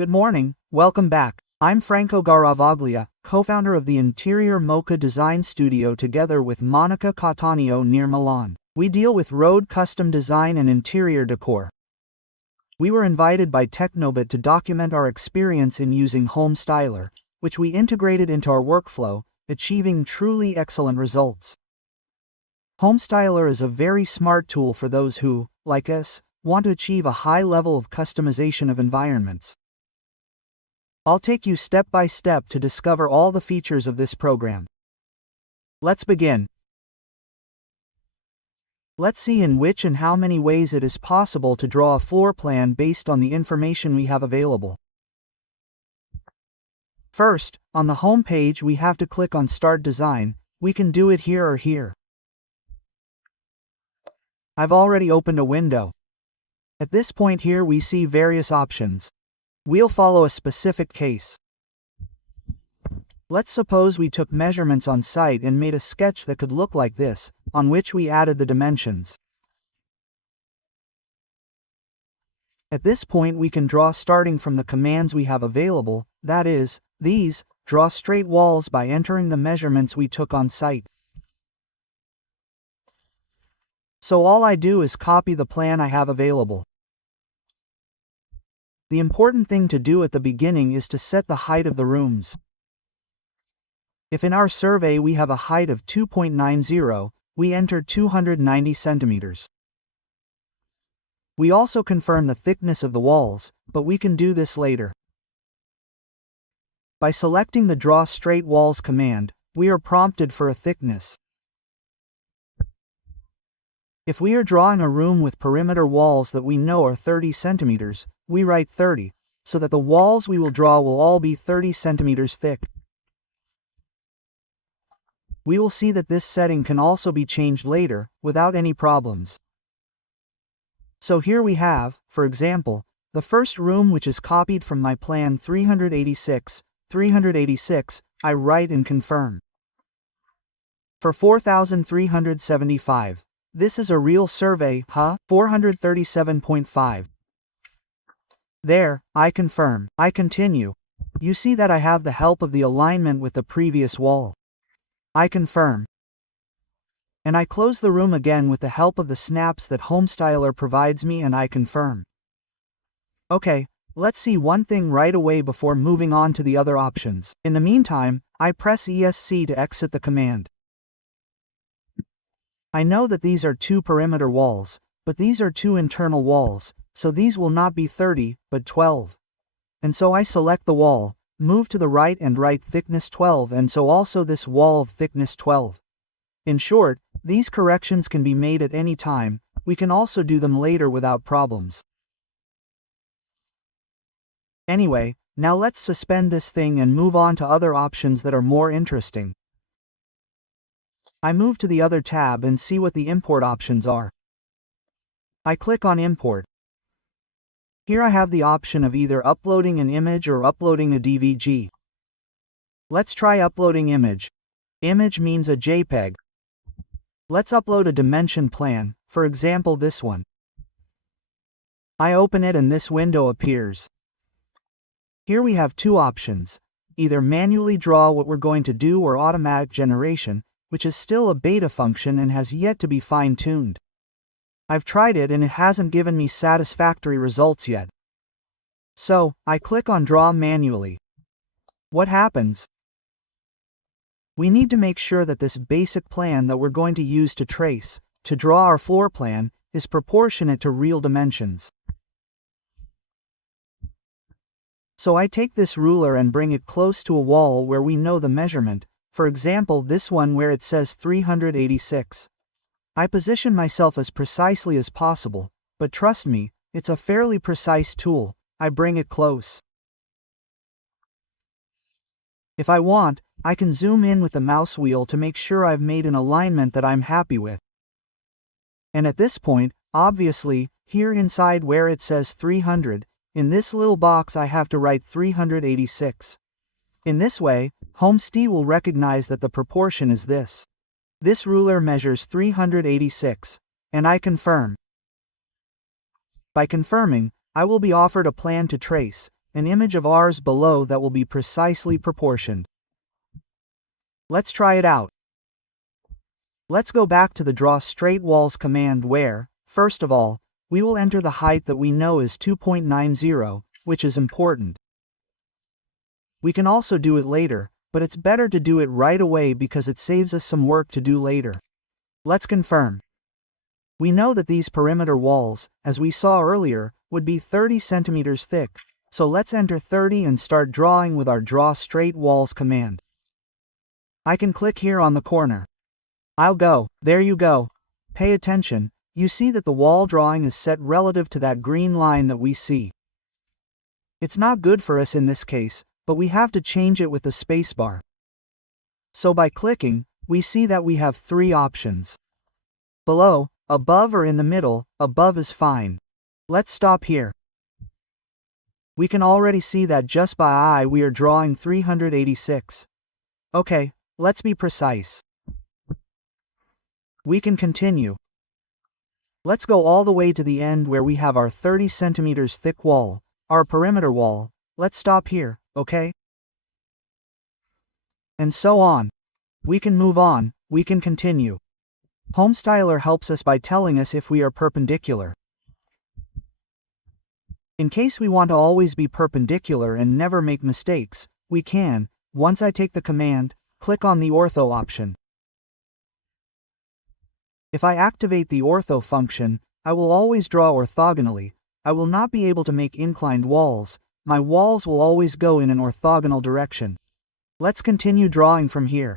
Good morning, welcome back. I'm Franco Garavaglia, co-founder of the Interior Mocha Design Studio together with Monica Cattaneo near Milan. We deal with road custom design and interior decor. We were invited by Technobit to document our experience in using HomeStyler, which we integrated into our workflow, achieving truly excellent results. HomeStyler is a very smart tool for those who, like us, want to achieve a high level of customization of environments. I'll take you step by step to discover all the features of this program. Let's begin. Let's see in which and how many ways it is possible to draw a floor plan based on the information we have available. First, on the home page we have to click on Start Design. We can do it here or here. I've already opened a window. At this point here we see various options. We'll follow a specific case. Let's suppose we took measurements on site and made a sketch that could look like this, on which we added the dimensions. At this point we can draw starting from the commands we have available, that is, these, draw straight walls by entering the measurements we took on site. So all I do is copy the plan I have available. The important thing to do at the beginning is to set the height of the rooms. If in our survey we have a height of 2.90, we enter 290 centimeters. We also confirm the thickness of the walls, but we can do this later. By selecting the Draw Straight Walls command, we are prompted for a thickness. If we are drawing a room with perimeter walls that we know are 30 centimeters, we write 30, so that the walls we will draw will all be 30 centimeters thick. We will see that this setting can also be changed later, without any problems. So here we have, for example, the first room which is copied from my plan 386, I write and confirm. For 4,375. This is a real survey, 437.5. There, I confirm. I continue. You see that I have the help of the alignment with the previous wall. I confirm. And I close the room again with the help of the snaps that HomeStyler provides me, and I confirm. Okay, let's see one thing right away before moving on to the other options. In the meantime, I press ESC to exit the command. I know that these are two perimeter walls, but these are two internal walls, so these will not be 30, but 12. And so I select the wall, move to the right and write thickness 12, and so also this wall of thickness 12. In short, these corrections can be made at any time. We can also do them later without problems. Anyway, now let's suspend this thing and move on to other options that are more interesting. I move to the other tab and see what the import options are. I click on Import. Here I have the option of either uploading an image or uploading a DVG. Let's try uploading image. Image means a JPEG. Let's upload a dimension plan, for example this one. I open it and this window appears. Here we have two options, either manually draw what we're going to do or automatic generation, which is still a beta function and has yet to be fine-tuned. I've tried it and it hasn't given me satisfactory results yet. So, I click on Draw Manually. What happens? We need to make sure that this basic plan that we're going to use to trace, to draw our floor plan, is proportionate to real dimensions. So I take this ruler and bring it close to a wall where we know the measurement, for example this one where it says 386. I position myself as precisely as possible, but trust me, it's a fairly precise tool. I bring it close. If I want, I can zoom in with the mouse wheel to make sure I've made an alignment that I'm happy with. And at this point, obviously, here inside where it says 300, in this little box I have to write 386. In this way, HomeSty will recognize that the proportion is this. This ruler measures 386, and I confirm. By confirming, I will be offered a plan to trace, an image of ours below that will be precisely proportioned. Let's try it out. Let's go back to the Draw Straight Walls command where, first of all, we will enter the height that we know is 2.90, which is important. We can also do it later, but it's better to do it right away because it saves us some work to do later. Let's confirm. We know that these perimeter walls, as we saw earlier, would be 30 centimeters thick, so let's enter 30 and start drawing with our Draw Straight Walls command. I can click here on the corner. I'll go. There you go. Pay attention, you see that the wall drawing is set relative to that green line that we see. It's not good for us in this case, but we have to change it with the spacebar. So by clicking, we see that we have three options. Below, above or in the middle, above is fine. Let's stop here. We can already see that just by eye we are drawing 386. Okay, let's be precise. We can continue. Let's go all the way to the end where we have our 30 centimeters thick wall, our perimeter wall. Let's stop here, okay? And so on. We can move on, we can continue. Homestyler helps us by telling us if we are perpendicular. In case we want to always be perpendicular and never make mistakes, we can, once I take the command, click on the ortho option. If I activate the ortho function, I will always draw orthogonally. I will not be able to make inclined walls. My walls will always go in an orthogonal direction. Let's continue drawing from here.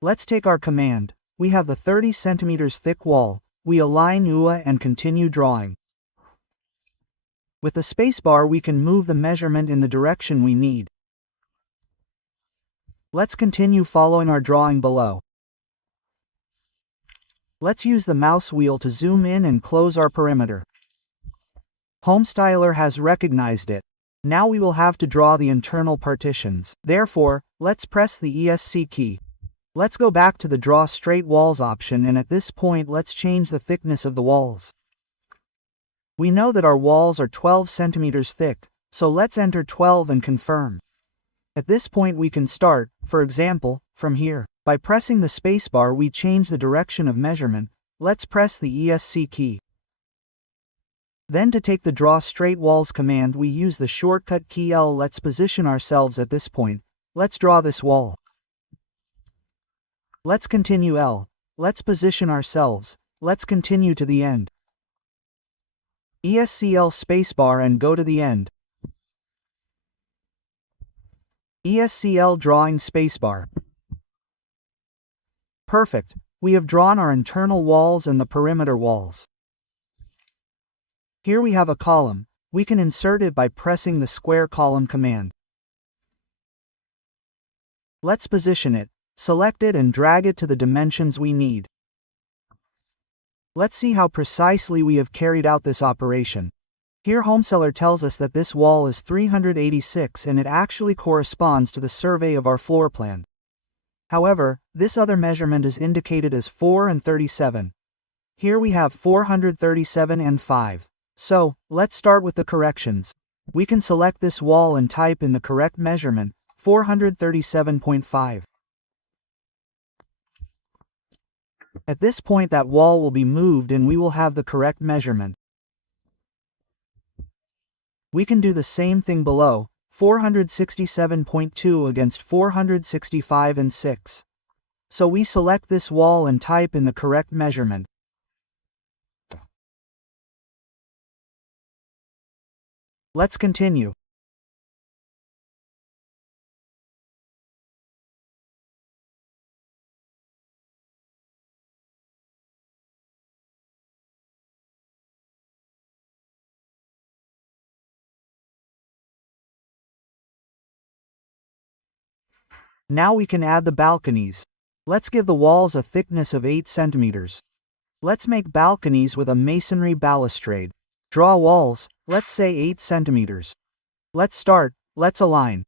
Let's take our command. We have the 30 centimeters thick wall. We align UA and continue drawing. With the spacebar we can move the measurement in the direction we need. Let's continue following our drawing below. Let's use the mouse wheel to zoom in and close our perimeter. Homestyler has recognized it. Now we will have to draw the internal partitions. Therefore, let's press the ESC key. Let's go back to the Draw Straight Walls option and at this point let's change the thickness of the walls. We know that our walls are 12 centimeters thick, so let's enter 12 and confirm. At this point we can start, for example, from here. By pressing the spacebar we change the direction of measurement. Let's press the ESC key. Then to take the Draw Straight Walls command we use the shortcut key L. Let's position ourselves at this point. Let's draw this wall. Let's continue L. Let's position ourselves. Let's continue to the end. ESC L spacebar and go to the end. ESC L drawing spacebar. Perfect, we have drawn our internal walls and the perimeter walls. Here we have a column. We can insert it by pressing the square column command. Let's position it, select it and drag it to the dimensions we need. Let's see how precisely we have carried out this operation. Here Homestyler tells us that this wall is 386 and it actually corresponds to the survey of our floor plan. However, this other measurement is indicated as 4 and 37. Here we have 437 and 5. So, let's start with the corrections. We can select this wall and type in the correct measurement, 437.5. At this point that wall will be moved and we will have the correct measurement. We can do the same thing below, 467.2 against 465 and 6. So we select this wall and type in the correct measurement. Let's continue. Now we can add the balconies. Let's give the walls a thickness of 8 centimeters. Let's make balconies with a masonry balustrade. Draw walls, let's say 8 centimeters. Let's start, let's align.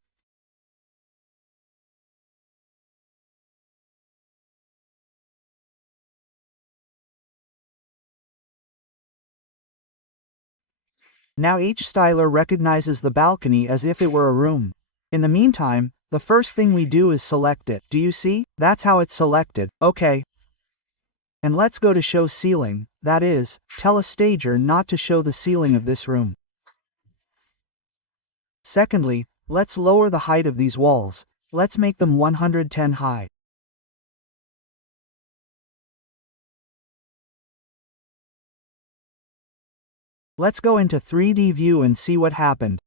Now H-Styler recognizes the balcony as if it were a room. In the meantime, the first thing we do is select it. Do you see? That's how it's selected. Okay. And let's go to show ceiling, that is, tell a stager not to show the ceiling of this room. Secondly, let's lower the height of these walls. Let's make them 110 high. Let's go into 3D view and see what happened.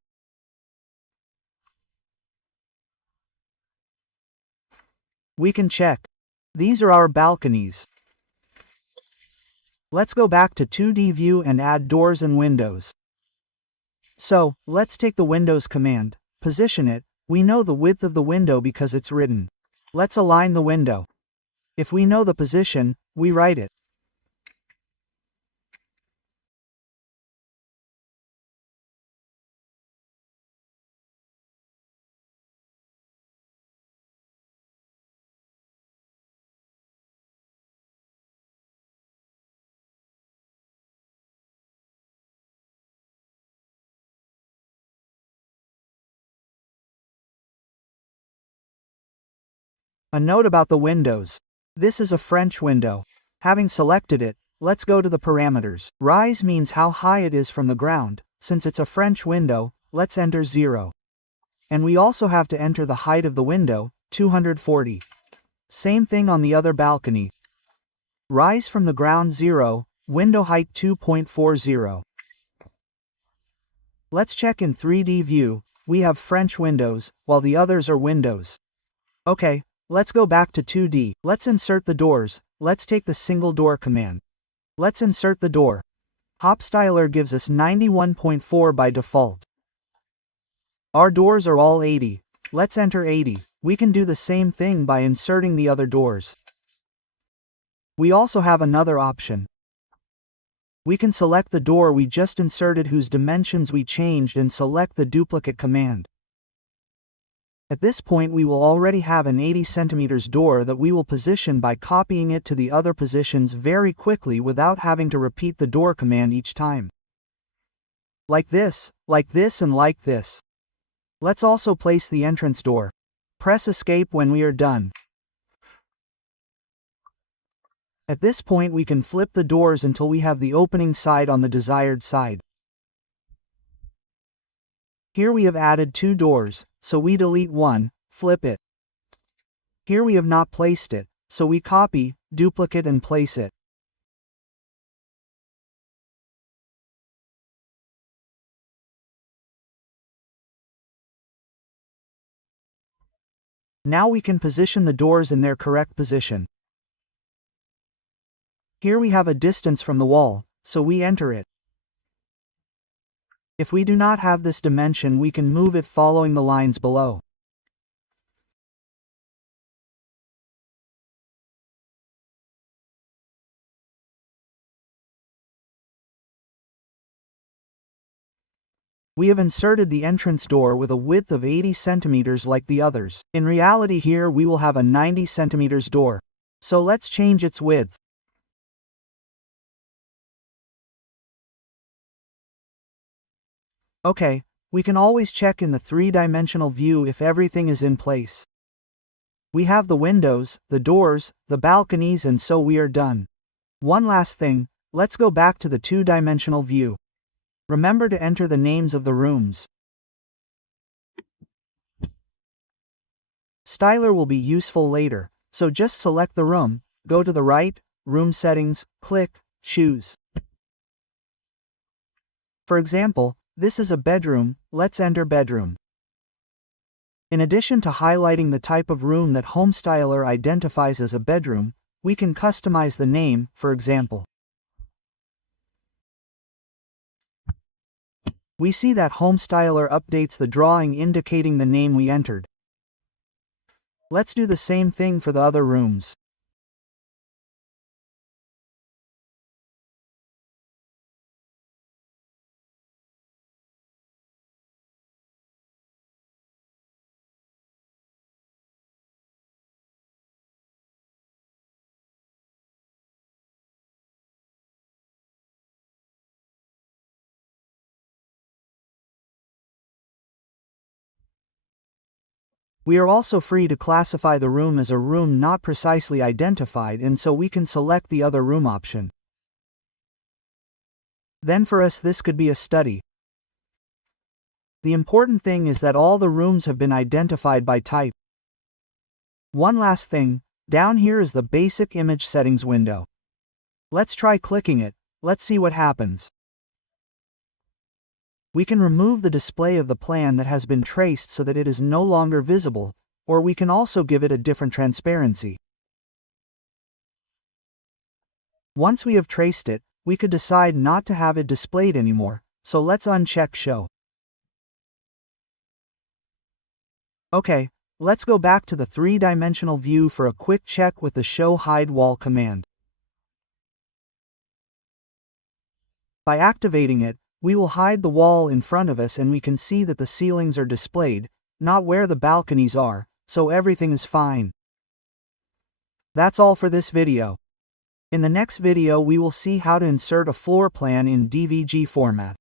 We can check. These are our balconies. Let's go back to 2D view and add doors and windows. So, let's take the Windows command, position it. We know the width of the window because it's written. Let's align the window. If we know the position, we write it. A note about the windows. This is a French window. Having selected it, let's go to the parameters. Rise means how high it is from the ground. Since it's a French window, let's enter 0. And we also have to enter the height of the window, 240. Same thing on the other balcony. Rise from the ground 0, window height 2.40. Let's check in 3D view. We have French windows, while the others are windows. Okay. Let's go back to 2D. Let's insert the doors. Let's take the single door command. Let's insert the door. H-Styler gives us 91.4 by default. Our doors are all 80. Let's enter 80. We can do the same thing by inserting the other doors. We also have another option. We can select the door we just inserted whose dimensions we changed and select the duplicate command. At this point we will already have an 80 cm door that we will position by copying it to the other positions very quickly without having to repeat the door command each time. Like this, and like this. Let's also place the entrance door. Press escape when we are done. At this point we can flip the doors until we have the opening side on the desired side. Here we have added 2 doors, so we delete one, flip it. Here we have not placed it, so we copy, duplicate and place it. Now we can position the doors in their correct position. Here we have a distance from the wall, so we enter it. If we do not have this dimension we can move it following the lines below. We have inserted the entrance door with a width of 80 centimeters like the others. In reality here we will have a 90 centimeters door. So let's change its width. Okay, we can always check in the 3-dimensional view if everything is in place. We have the windows, the doors, the balconies, and so we are done. One last thing, let's go back to the 2-dimensional view. Remember to enter the names of the rooms. Styler will be useful later, so just select the room, go to the right, room settings, click, choose. For example, this is a bedroom, let's enter bedroom. In addition to highlighting the type of room that H-Styler identifies as a bedroom, we can customize the name, for example. We see that H-Styler updates the drawing indicating the name we entered. Let's do the same thing for the other rooms. We are also free to classify the room as a room not precisely identified, and so we can select the other room option. Then for us this could be a study. The important thing is that all the rooms have been identified by type. One last thing, down here is the basic image settings window. Let's try clicking it. Let's see what happens. We can remove the display of the plan that has been traced so that it is no longer visible, or we can also give it a different transparency. Once we have traced it, we could decide not to have it displayed anymore, so let's uncheck Show. Okay, let's go back to the three-dimensional view for a quick check with the Show Hide Wall command. By activating it, we will hide the wall in front of us and we can see that the ceilings are displayed, not where the balconies are, so everything is fine. That's all for this video. In the next video we will see how to insert a floor plan in DVG format.